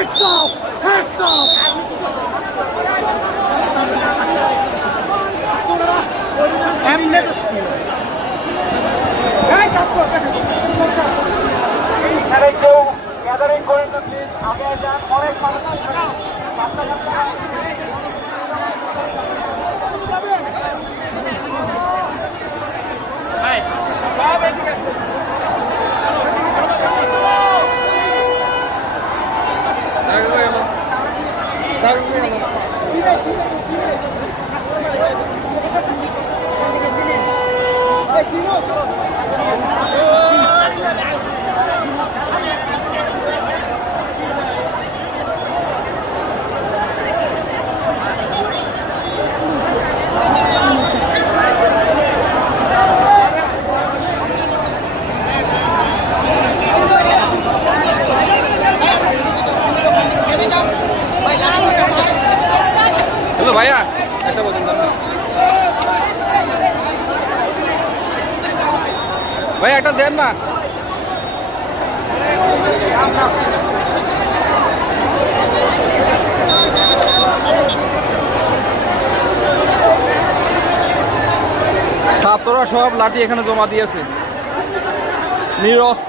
Hands up! Hands up! কেউ gathering করেন please আগে যান অনেক মানুষ এখানে হ্যালো ভাইয়া একটা বলুন তো। ভাইয়া, একটা দেন না ছাত্ররা সব লাঠি এখানে জমা দিয়েছে নিরস্ত্র